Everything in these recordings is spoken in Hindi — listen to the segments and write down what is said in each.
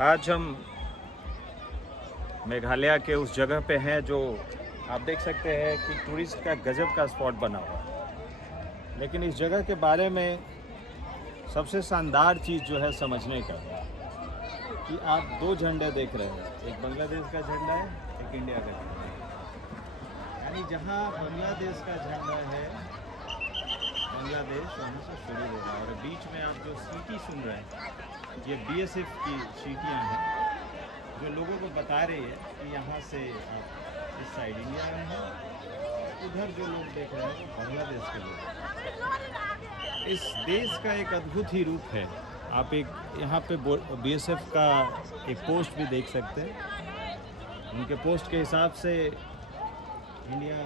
आज हम मेघालय के उस जगह पे हैं जो आप देख सकते हैं कि टूरिस्ट का गजब का स्पॉट बना हुआ है। लेकिन इस जगह के बारे में सबसे शानदार चीज़ जो है समझने का कि आप दो झंडे देख रहे हैं, एक बांग्लादेश का झंडा है, एक इंडिया का झंडा है। यानी जहाँ बांग्लादेश का झंडा है, बांग्लादेश वहाँ से शुरू होगा। और बीच में आप जो सीटी सुन रहे हैं, ये बीएसएफ की सीटियाँ हैं जो लोगों को बता रही है कि यहाँ से आप इस साइड इंडिया में हैं, उधर जो लोग देख रहे हैं वो बांग्लादेश के लोग। इस देश का एक अद्भुत ही रूप है। आप एक यहाँ पे बीएसएफ का एक पोस्ट भी देख सकते हैं। उनके पोस्ट के हिसाब से इंडिया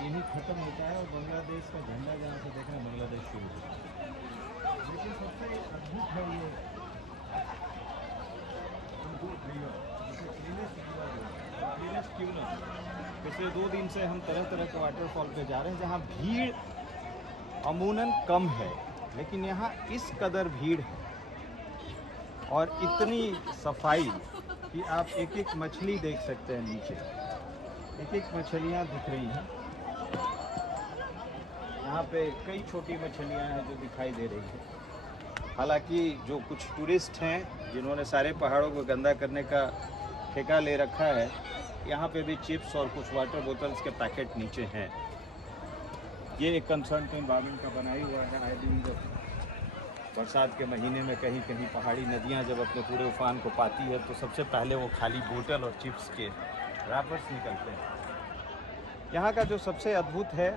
यही ख़त्म होता है और बांग्लादेश का झंडा जहाँ से देख रहे हैं बांग्लादेश शुरू होता है। लेकिन सबसे अद्भुत है ये क्यों ना पिछले 2 दिन से हम तरह तरह के वाटरफॉल पे जा रहे हैं जहाँ भीड़ अमूनन कम है, लेकिन यहाँ इस कदर भीड़ है और इतनी सफाई कि आप एक एक मछली देख सकते हैं। नीचे एक एक मछलियाँ दिख रही हैं। यहाँ पे कई छोटी मछलियाँ हैं जो दिखाई दे रही है। हालांकि जो कुछ टूरिस्ट हैं जिन्होंने सारे पहाड़ों को गंदा करने का ठेका ले रखा है, यहाँ पे भी चिप्स और कुछ वाटर बोतल्स के पैकेट नीचे हैं। ये एक कंसर्न तो एनवायरनमेंट का बना ही हुआ है। आए दिन जब बरसात के महीने में कहीं कहीं पहाड़ी नदियाँ जब अपने पूरे उफान को पाती है तो सबसे पहले वो खाली बोतल और चिप्स के रैपर्स निकलते हैं। यहाँ का जो सबसे अद्भुत है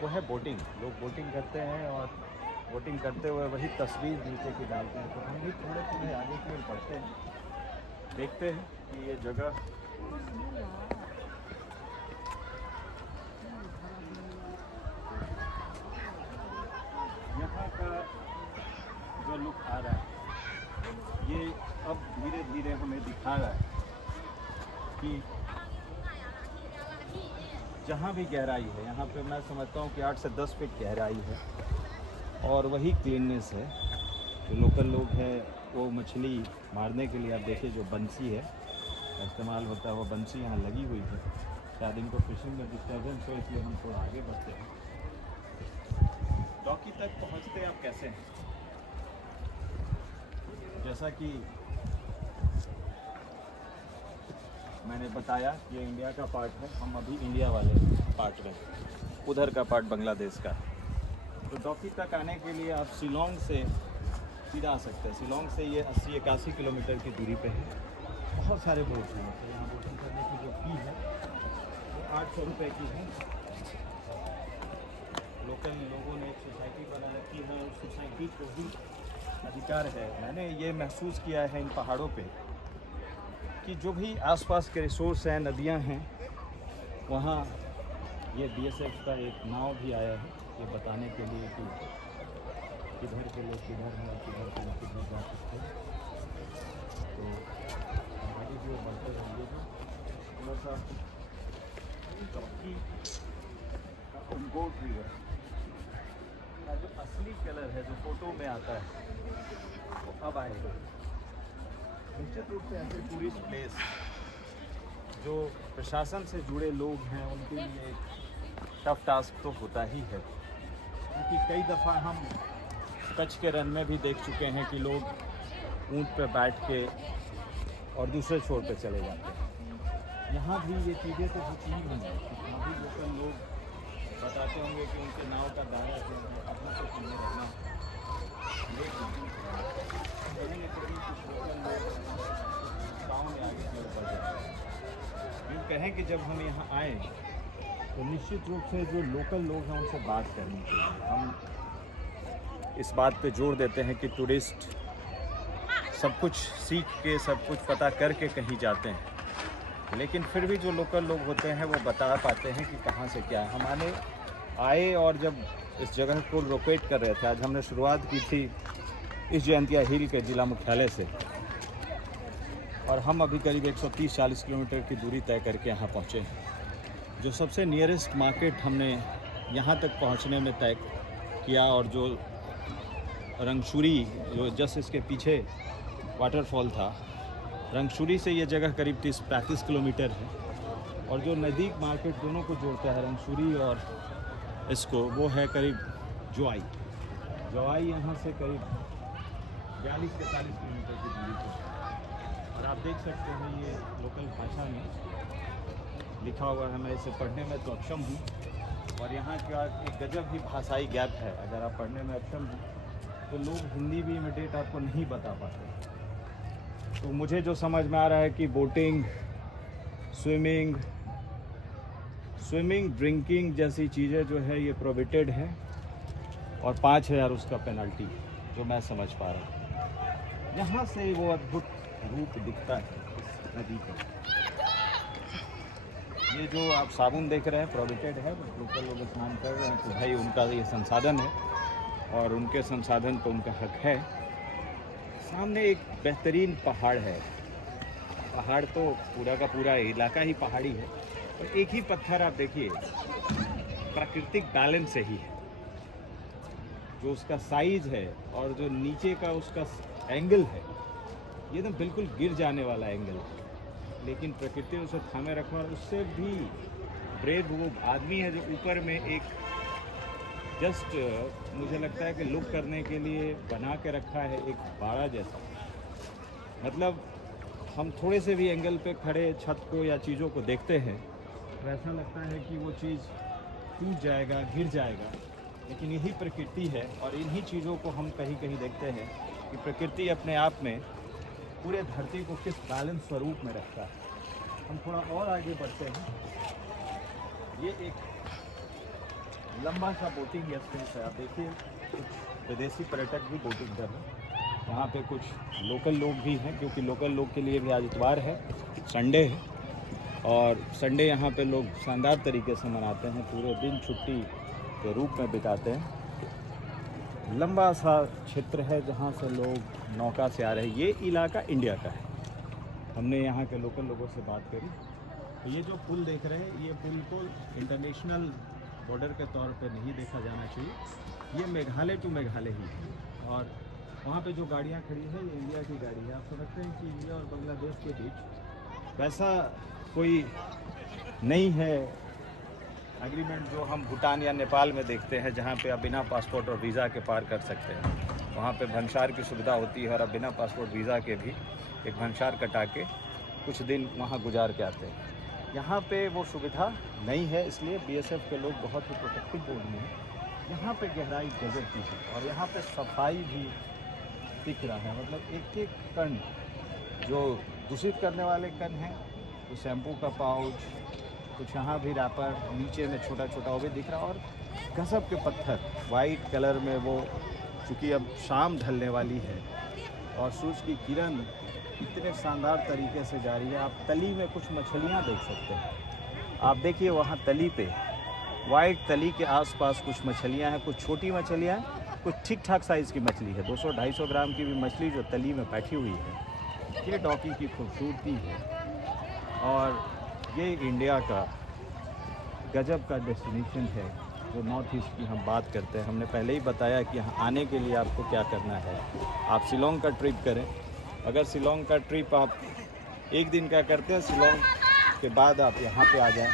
वो है बोटिंग। लोग बोटिंग करते हैं और बोटिंग करते हुए वही तस्वीर नीचे की डालते हैं। तो हम भी थोड़े थोड़े आगे की ओर बढ़ते हैं, देखते हैं कि ये जगह यहाँ का जो लुक आ रहा है ये अब धीरे धीरे हमें दिखा रहा है कि जहाँ भी गहराई है, यहाँ पे मैं समझता हूँ कि 8 से 10 फीट गहराई है और वही क्लीननेस है। जो लोकल लोग हैं वो मछली मारने के लिए आप देखिए जो बंसी है इस्तेमाल होता है, वो बंसी यहाँ लगी हुई है। शायद इनको फिशिंग में डिस्टर्बेंस हो इसलिए हम थोड़ा आगे बढ़ते हैं। डॉकी तक पहुँचते आप कैसे हैं? जैसा कि मैंने बताया ये इंडिया का पार्ट है, हम अभी इंडिया वाले पार्ट में, उधर का पार्ट बांग्लादेश का। तो डॉकी तक आने के लिए आप शिलोंग से सीधा आ सकते हैं। शिलोंग से ये 80-81 किलोमीटर की दूरी पे है। बहुत सारे बोट हैं। तो यहाँ बोटिंग करने की जो फी है वो 800 रुपये की है। लोकल लोगों ने एक सोसाइटी बना रखी है, उस सोसाइटी को भी अधिकार है। मैंने ये महसूस किया है इन पहाड़ों पे कि जो भी आसपास के रिसोर्स हैं, नदियाँ हैं, वहाँ ये बीएसएफ का एक नाव भी आया है ये बताने के लिए कि किधर के लोग किधर हैं, किधर के लोग किधर जा सकते हैं। तो आगे की ओर बढ़ते रहेंगे तो थोड़ा सा डॉकी का उनकोट रिवर का जो असली कलर है जो फ़ोटो में आता है वो अब आएगा। निश्चित रूप से ऐसे टूरिस्ट प्लेस जो प्रशासन से जुड़े लोग हैं उनके लिए टफ टास्क तो होता ही है, क्योंकि कई दफ़ा हम कच्छ के रन में भी देख चुके हैं कि लोग ऊँट पे बैठ के और दूसरे छोर पे चले जाते हैं। यहाँ भी ये चीज़ें तो होती ही होंगी। यहाँ भी लोकल लोग बताते होंगे कि उनके नाव का दायरा जो है अपने से कितने रखना, लेकिन कहेंगे तो भी कुछ लोकल लोग गाँव में आगे की ओर बढ़ जाते हैं। यूँ कहें कि जब हम यहाँ आए तो निश्चित रूप से जो लोकल लोग हैं उनसे बात करनी चाहिए। हम इस बात पे जोर देते हैं कि टूरिस्ट सब कुछ सीख के सब कुछ पता करके कहीं जाते हैं, लेकिन फिर भी जो लोकल लोग होते हैं वो बता पाते हैं कि कहाँ से क्या है। हमारे आए और जब इस जगह को लोकेट कर रहे थे, आज हमने शुरुआत की थी इस जयंतिया हिल के ज़िला मुख्यालय से और हम अभी करीब 130-40 किलोमीटर की दूरी तय करके यहाँ पहुँचे हैं। जो सबसे नियरेस्ट मार्केट हमने यहाँ तक पहुँचने में तय किया और जो रंगशूरी जो जस्ट इसके पीछे वाटरफॉल था रंगशूरी से ये जगह करीब 30-35 किलोमीटर है, और जो नज़दीक मार्केट दोनों को जोड़ता है रंगशूरी और इसको, वो है करीब जोआई। जोआई यहाँ से करीब 42-43 किलोमीटर की दूरी पर। और आप देख सकते हैं ये लोकल भाषा में लिखा हुआ है, मैं इसे पढ़ने में तो अक्षम हूँ, और यहाँ का एक गजब ही भाषाई गैप है। अगर आप पढ़ने में अक्षम हैं तो लोग हिंदी भी इमिडिएट आपको नहीं बता पाते। तो मुझे जो समझ में आ रहा है कि बोटिंग, स्विमिंग, ड्रिंकिंग जैसी चीज़ें जो है ये प्रोहिबिटेड है, और 5000 उसका पेनल्टी, जो मैं समझ पा रहा हूँ। यहाँ से वो अद्भुत रूप दिखता है इस नदी का। ये जो आप साबुन देख रहे हैं प्रोहिबिटेड है, लोकल लोग स्नान कर रहे हैं, तो भाई उनका ये संसाधन है और उनके संसाधन पर उनका हक है। सामने एक बेहतरीन पहाड़ है। पहाड़ तो पूरा का पूरा इलाका ही पहाड़ी है, और एक ही पत्थर आप देखिए, प्राकृतिक बैलेंस से ही है। जो उसका साइज है और जो नीचे का उसका एंगल है, ये तो बिल्कुल गिर जाने वाला एंगल है, लेकिन प्रकृति ने उसे थामे रखा। और उससे भी ब्रेव वो आदमी है जो ऊपर में एक जस्ट मुझे लगता है कि लुक करने के लिए बना के रखा है, एक बाड़ा जैसा। मतलब हम थोड़े से भी एंगल पे खड़े छत को या चीज़ों को देखते हैं तो ऐसा लगता है कि वो चीज़ टूट जाएगा, गिर जाएगा, लेकिन यही प्रकृति है। और इन्हीं चीज़ों को हम कहीं कहीं देखते हैं कि प्रकृति अपने आप में पूरे धरती को किस बैलेंस स्वरूप में रखता है। हम थोड़ा और आगे बढ़ते हैं। ये एक लंबा सा बोटिंग एक्सपीरियंस है। आप देखिए कुछ विदेशी पर्यटक भी बोटिंग कर रहे हैं, यहाँ पे कुछ लोकल लोग भी हैं, क्योंकि लोकल लोग के लिए भी आज इतवार है, संडे है, और संडे यहाँ पे लोग शानदार तरीके से मनाते हैं, पूरे दिन छुट्टी के रूप में बिताते हैं। लंबा सा क्षेत्र है जहाँ से लोग नौका से आ रहे हैं। ये इलाका इंडिया का है। हमने यहाँ के लोकल लोगों से बात करी, तो ये जो पुल देख रहे हैं, ये पुल को इंटरनेशनल बॉर्डर के तौर पे नहीं देखा जाना चाहिए। ये मेघालय टू मेघालय ही है, और वहाँ पे जो गाड़ियाँ खड़ी हैं ये इंडिया की गाड़ी है। आप समझते हैं कि इंडिया और बांग्लादेश के बीच वैसा कोई नहीं है एग्रीमेंट जो हम भूटान या नेपाल में देखते हैं, जहाँ पे आप बिना पासपोर्ट और वीज़ा के पार कर सकते हैं। वहाँ पे भंसार की सुविधा होती है, और आप बिना पासपोर्ट वीज़ा के भी एक भंसार कटा के कुछ दिन वहाँ गुजार के आते हैं। यहाँ पे वो सुविधा नहीं है, इसलिए बीएसएफ के लोग बहुत ही प्रोटेक्टिव मोड में हैं। यहाँ पे गहराई गजब की है, और यहाँ पे सफाई भी दिख रहा है। मतलब एक एक कण जो दूषित करने वाले कण हैं, तो शैम्पू का पाउच, कुछ यहाँ भी रैपर, नीचे में छोटा छोटा वो भी दिख रहा। और गजब के पत्थर वाइट कलर में, वो चूँकि अब शाम ढलने वाली है और सूरज की किरण इतने शानदार तरीके से जा रही है। आप तली में कुछ मछलियाँ देख सकते हैं। आप देखिए वहाँ तली पे, वाइट तली के आसपास कुछ मछलियाँ हैं, कुछ छोटी मछलियाँ हैं, कुछ ठीक ठाक साइज़ की मछली है। 200-250 ग्राम की भी मछली जो तली में बैठी हुई है। ये डॉकी की खूबसूरती है, और ये इंडिया का गजब का डेस्टिनेशन है। जो नॉर्थ ईस्ट की हम बात करते हैं, हमने पहले ही बताया कि यहाँ आने के लिए आपको क्या करना है। आप शिलोंग का ट्रिप करें। अगर शिलोंग का ट्रिप आप एक दिन का करते हैं, शिलोंग के बाद आप यहाँ पे आ जाएं।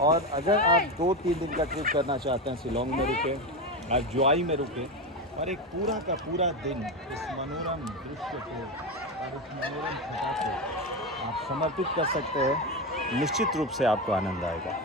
और अगर आप 2-3 दिन का ट्रिप करना चाहते हैं, शिलोंग में रुकें, आप जोआई में रुकें, और एक पूरा का पूरा दिन इस मनोरम दृश्य को और इस मनोरम घटा को आप समर्पित कर सकते हैं। निश्चित रूप से आपको आनंद आएगा।